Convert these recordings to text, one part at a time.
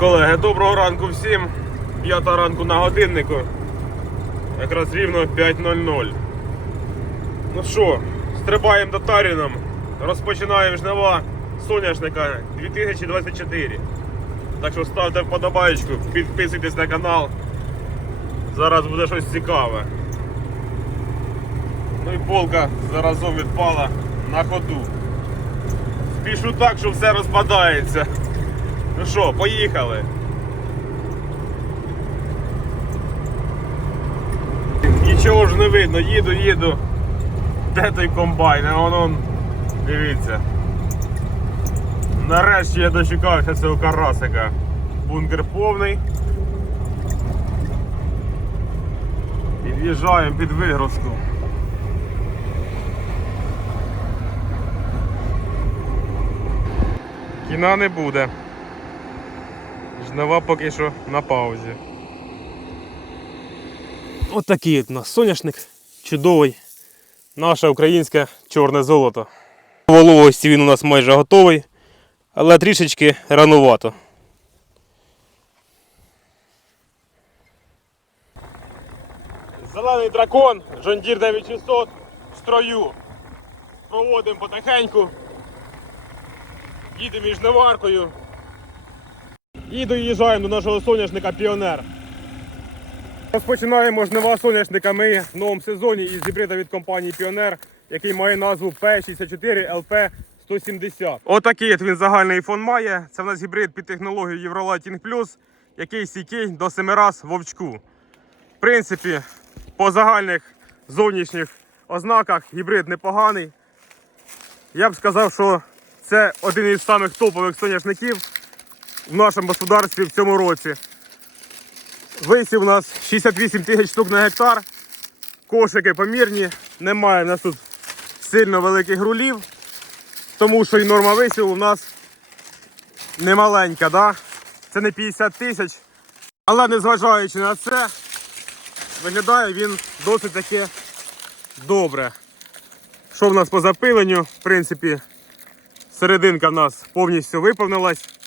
Колеги, доброго ранку всім. П'ята ранку на годиннику. Якраз рівно 5.00. Ну що, стрибаємо до Таріном. Розпочинаємо жнива соняшника 2024. Так що ставте вподобайку, підписуйтесь на канал. Зараз буде щось цікаве. Ну і полка заразом відпала на ходу. Спішу так, що все розпадається. Ну що, поїхали. Нічого ж не видно, їду, їду. Де той комбайн? А вон он, дивіться. Нарешті я дочекався цього карасика. Бункер повний. Під'їжджаємо під вигрузку. Кіна не буде. Жнива поки що на паузі. От от у нас соняшник чудовий. Наше українське чорне золото. Вологості він у нас майже готовий, але трішечки ранувато. Зелений дракон, Жондір 9600 в строю. Проводимо потихеньку. Їдемо між жниваркою. І доїжджаємо до нашого соняшника Піонер. Розпочинаємо жнива соняшника ми в новому сезоні із гібрида від компанії Піонер, який має назву P64 LP 170. Отакий от він загальний фон має. Це в нас гібрид під технологією Eurolighting Plus, який стійкий до 7 раз вовчку. В принципі, по загальних зовнішніх ознаках гібрид непоганий. Я б сказав, що це один із самих топових соняшників в нашому господарстві в цьому році. Висів у нас 68 тисяч штук на гектар. Кошики помірні. Немає в нас тут сильно великих рулів, тому що і норма висіву у нас немаленька, да? це не 50 тисяч. Але незважаючи на це, виглядає він досить таки добре. Що в нас по запиленню? В принципі, серединка в нас повністю виповнилась.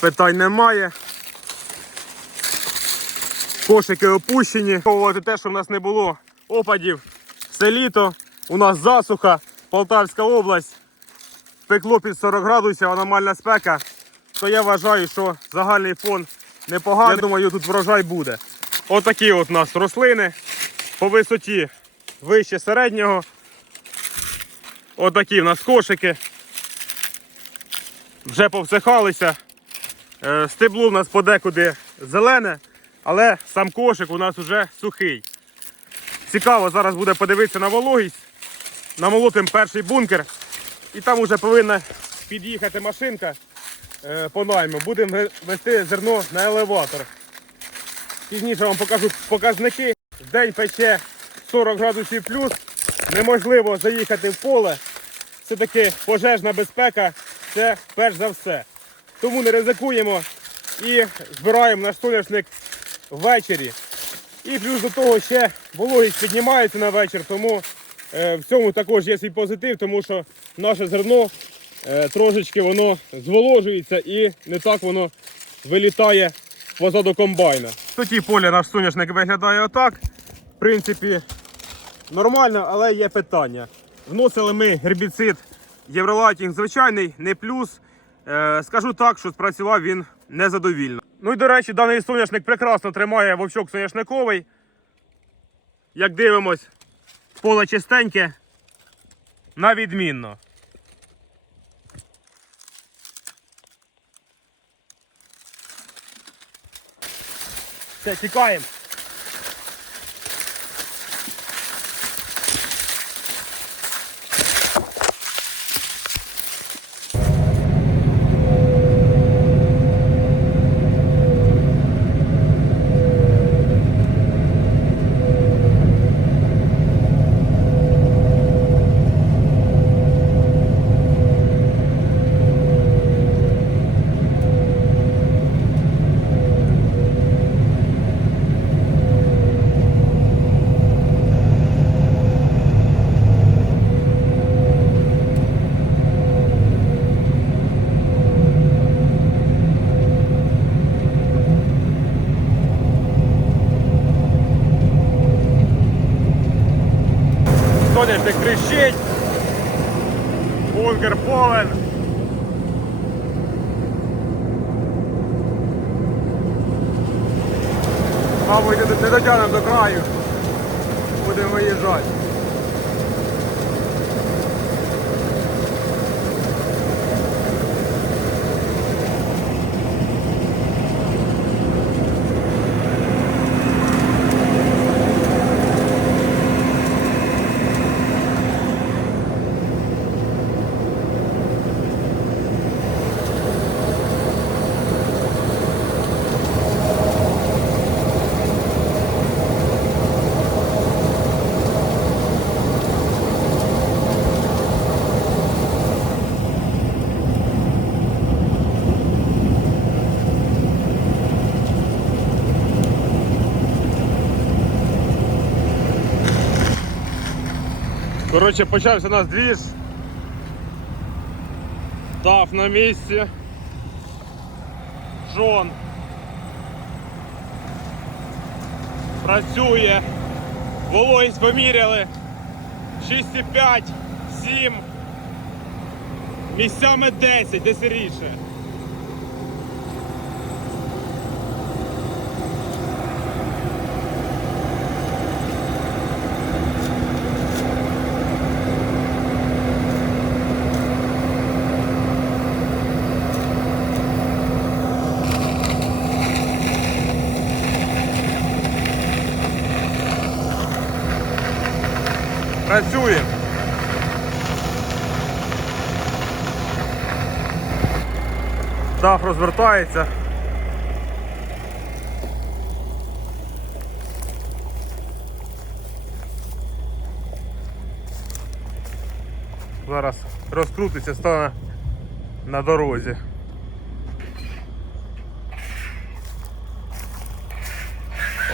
Питань немає. Кошики опущені. Враховувати те, що в нас не було опадів все літо. У нас засуха, Полтавська область. Пекло під 40 градусів, аномальна спека. То я вважаю, що загальний фон непоганий. Я думаю, тут врожай буде. Отакі от у нас рослини. По висоті вище середнього. Отакі в нас кошики. Вже повсихалися. Е, Стебло в нас подекуди зелене, але сам кошик у нас вже сухий. Цікаво, зараз буде подивитися на вологість. Намолотим перший бункер. І там вже повинна під'їхати машинка е, по найму. Будемо вести зерно на елеватор. Пізніше вам покажу показники. День пече 40 градусів плюс. Неможливо заїхати в поле. Все-таки пожежна безпека це перш за все. Тому не ризикуємо і збираємо наш соняшник ввечері. І плюс до того ще вологість піднімається на вечір, тому е, в цьому також є свій позитив, тому що наше зерно е, трошечки воно зволожується і не так воно вилітає позаду комбайна. Тоді полі наш соняшник виглядає отак. В принципі, нормально, але є питання. Вносили ми гербіцид Євролайтінг звичайний, не плюс. Е, скажу так, що спрацював він незадовільно. Ну і до речі, даний соняшник прекрасно тримає вовчок соняшниковий. Як дивимось, поле чистеньке, на відмінно. Все, тікаємо. Соняшник кричить. Бункер повен. Мабуть, не дотягнемо до краю. Будемо виїжджати. Коротше, почався у нас двіж. Дав на місці. Джон. Працює. Вологість поміряли. 6,5, 7. Місцями 10, де сиріше. Працює. Дах розвертається. Зараз розкрутиться, стане на дорозі.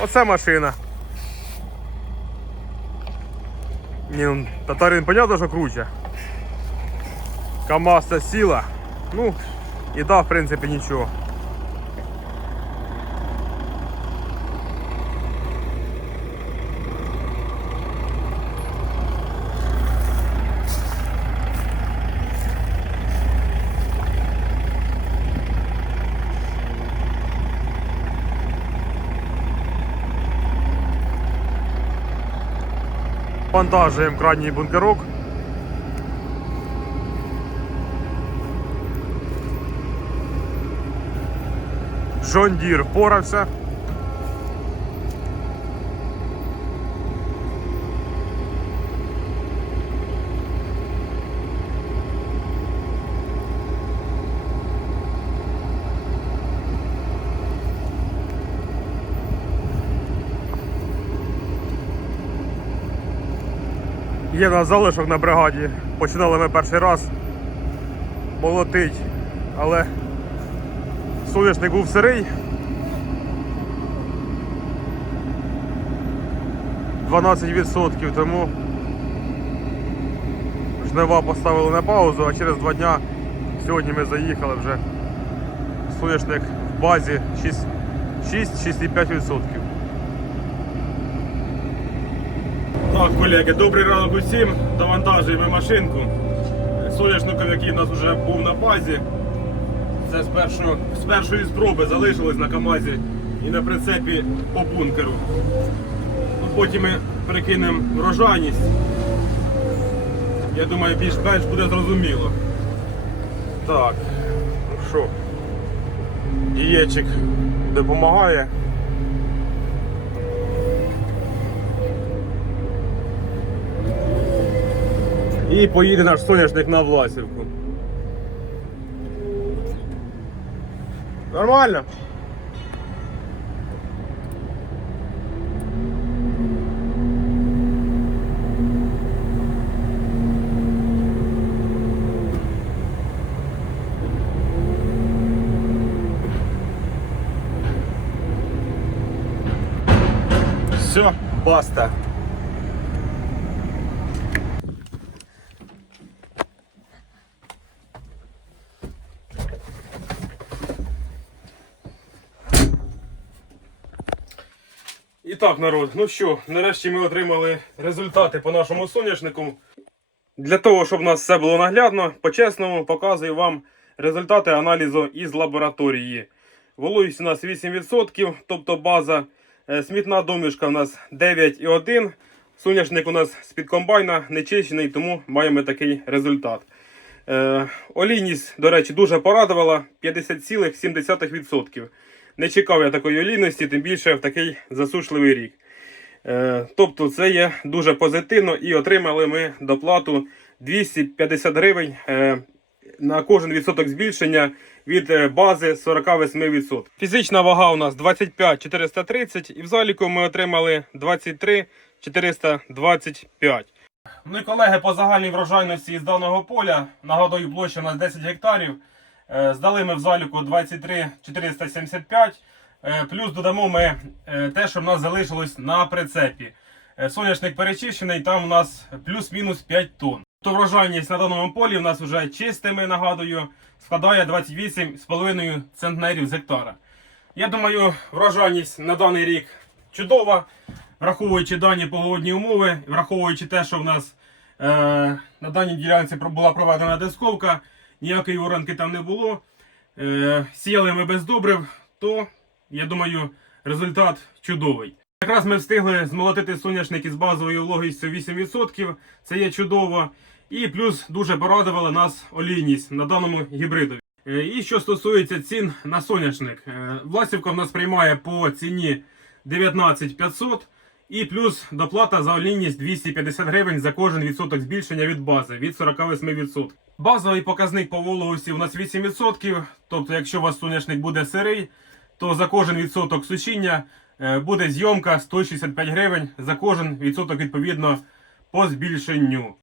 Оце машина. Ну, татарин понятно, що круче. КамАЗ це сіла. Ну, і да, в принципі, нічого. Вантажуємо крайній бункерок. Джон Дір впорався. Є в нас залишок на бригаді. Починали ми перший раз молотить, але соняшник був сирий. 12%, тому жнива поставили на паузу, а через два дня сьогодні ми заїхали вже. Соняшник в базі 6-6,5%. Так, колеги, добрий ранок усім. Довантажуємо машинку. Соняшником, який у нас вже був на базі. Це з, першого, з першої спроби залишилось на КАМАЗі і на прицепі по бункеру. Ну, Потім ми прикинемо врожайність. Я думаю, більш-менш буде зрозуміло. Так, ну що, дієчик допомагає. І поїде наш соняшник на Власівку. Нормально? Все, баста. Так, народ, ну що, нарешті ми отримали результати по нашому соняшнику. Для того, щоб у нас все було наглядно, по-чесному показую вам результати аналізу із лабораторії. Вологість у нас 8%, тобто база. Е, Смітна домішка у нас 9,1. Соняшник у нас з-під комбайна нечищений, тому маємо такий результат. Е, олійність, до речі, дуже порадувала 50,7%. Не чекав я такої олійності, тим більше в такий засушливий рік. Е, тобто це є дуже позитивно і отримали ми доплату 250 гривень е, на кожен відсоток збільшення від е, бази 48%. Фізична вага у нас 25 430 і в заліку ми отримали 23 425. Ну і колеги, по загальній врожайності з даного поля, нагадую, площа у нас 10 гектарів. Е, Здали ми в заліку 23 475. Е, Плюс додамо ми е, те, що в нас залишилось на прицепі. Соняшник перечищений, там у нас плюс-мінус 5 тонн. То врожайність на даному полі в нас вже чистими, нагадую, складає 28,5 центнерів з гектара. Я думаю, врожайність на даний рік чудова, враховуючи дані погодні умови, враховуючи те, що в нас на даній ділянці була проведена дисковка, ніякої воронки там не було. Е, сіяли ми без добрив, то я думаю, результат чудовий. Якраз ми встигли змолотити соняшник із базовою вологістю 8%. Це є чудово. І плюс дуже порадувала нас олійність на даному гібриду. Е, І що стосується цін на соняшник, Е, Власівка в нас приймає по ціні 19 500 і плюс доплата за олійність 250 гривень за кожен відсоток збільшення від бази від 48%. Базовий показник по вологості у нас 8%. Тобто, якщо у вас соняшник буде сирий, то за кожен відсоток сушіння е, буде зйомка 165 гривень за кожен відсоток відповідно по збільшенню.